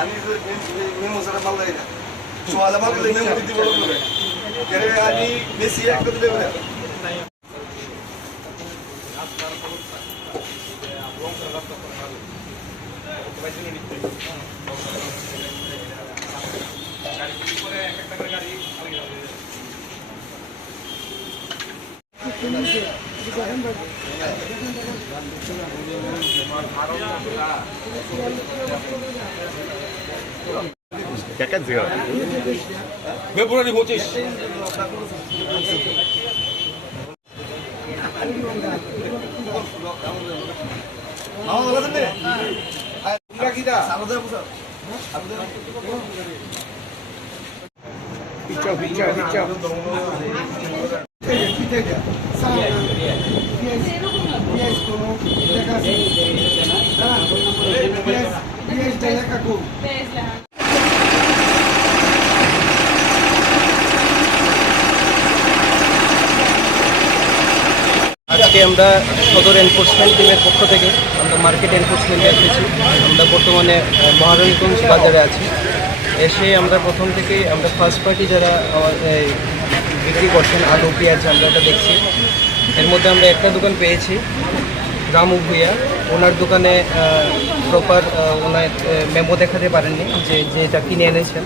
আমি মেমো ছাড়া দেয় না। সোয়ালে গেলে মেমো দিতে বলো করে আমি বেশি দিলে বলে 약 क्या क्या दिया ফেব্রুয়ারি পঁচিশ পিচ্ছা পিচ্ছা পিচ্ছা আজকে আমরা সদর এনফোর্সমেন্ট টিমের পক্ষ থেকে আমরা মার্কেট এনফোর্সমেন্টে এসেছি। আমরা বর্তমানে মহারণগঞ্জ বাজারে আছি। এসে আমরা প্রথম থেকেই আমরা ফার্স্ট পার্টি যারা বিক্রি করছেন, আলু, পেঁয়াজ আমরা ওটা দেখছি। এর মধ্যে আমরা একটা দোকান পেয়েছি, রামু ভুইয়া। ওনার দোকানে প্রপার ওনার মেমো দেখাতে পারেননি যে যেটা কিনে এনেছেন।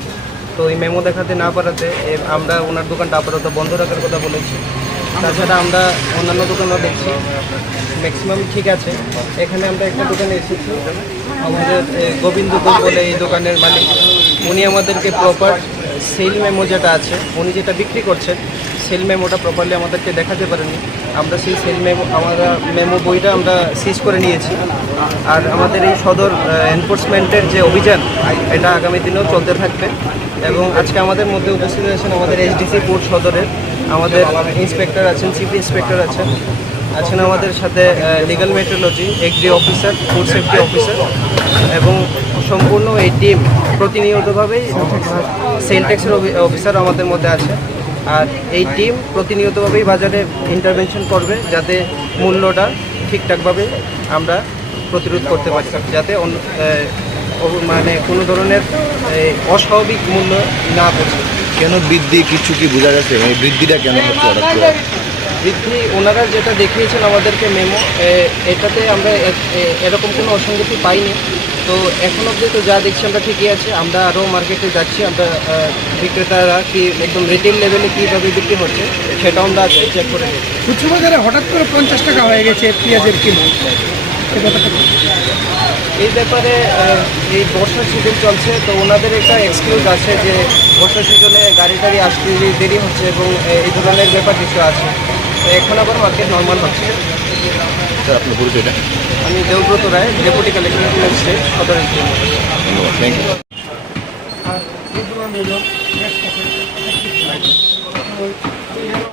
তো এই মেমো দেখাতে না পারাতে আমরা ওনার দোকানটা আপাতত বন্ধ রাখার কথা বলেছি। তাছাড়া আমরা অন্যান্য দোকানও দেখছি। ম্যাক্সিমাম ঠিক আছে। এখানে আমরা একটা দোকানে এসেছি। আমাদের গোবিন্দ বলে এই দোকানের মালিক। উনি আমাদেরকে প্রপার সেল মেমো যেটা আছে, উনি যেটা বিক্রি করছেন সেল মেমোটা প্রপারলি আমাদেরকে দেখাতে পারেনি। আমরা সেই সেল মেমো আমরা মেমো বইটা আমরা সিজ করে নিয়েছি। আর আমাদের এই সদর এনফোর্সমেন্টের যে অভিযান, এটা আগামী দিনেও চলতে থাকবে। এবং আজকে আমাদের মধ্যে উপস্থিত আছেন আমাদের এসডিসি কোর্ট সদরের, আমাদের ইন্সপেক্টর আছেন চিফ ইন্সপেক্টর আছেন আছেন আমাদের সাথে legal metrology agri officer food safety officer এবং সম্পূর্ণ এই টিম প্রতিনিয়তভাবেই সেল ট্যাক্সের অফিসার আমাদের মধ্যে আছে। আর এই টিম প্রতিনিয়তভাবেই বাজারে ইন্টারভেনশন করবে যাতে মূল্যটা ঠিকঠাকভাবে আমরা প্রতিরোধ করতে পারি যাতে মানে কোনো ধরনের অস্বাভাবিক মূল্য না পড়ছে কেন বৃদ্ধি কিছু কি বোঝা গেছে মানে বৃদ্ধিটা কেন হচ্ছে হঠাৎ বৃদ্ধি ওনারা যেটা দেখিয়েছেন আমাদেরকে মেমো এটাতে আমরা এরকম কোনো অসঙ্গতি পাইনি। তো এখন অবধি তো যা দেখছি আমরা ঠিকই আছে। আমরা আরও মার্কেটে যাচ্ছি আমরা বিক্রেতারা কি একদম রিটেল লেভেলে কীভাবে বিক্রি হচ্ছে সেটাও আমরা আজকে চেক করে নিচ্ছি খুচরো বাজারে হঠাৎ করে পঞ্চাশ টাকা হয়ে গেছে পেঁয়াজের কিলো। এই কি? এই ব্যাপারে এই বর্ষার সিজন চলছে তো ওনাদের একটা এক্সকিউজ আছে যে বর্ষার সিজনে গাড়ি টাড়ি আসতে দেরি হচ্ছে এবং এই ধরনের ব্যাপার কিছু আছে। তো এখন আবার মার্কেট নর্মাল হচ্ছে। স্যার আপনার পরিচয়টা? আমি Debabrata Roy deputy collector state সদর ধন্যবাদ থ্যাংক ইউ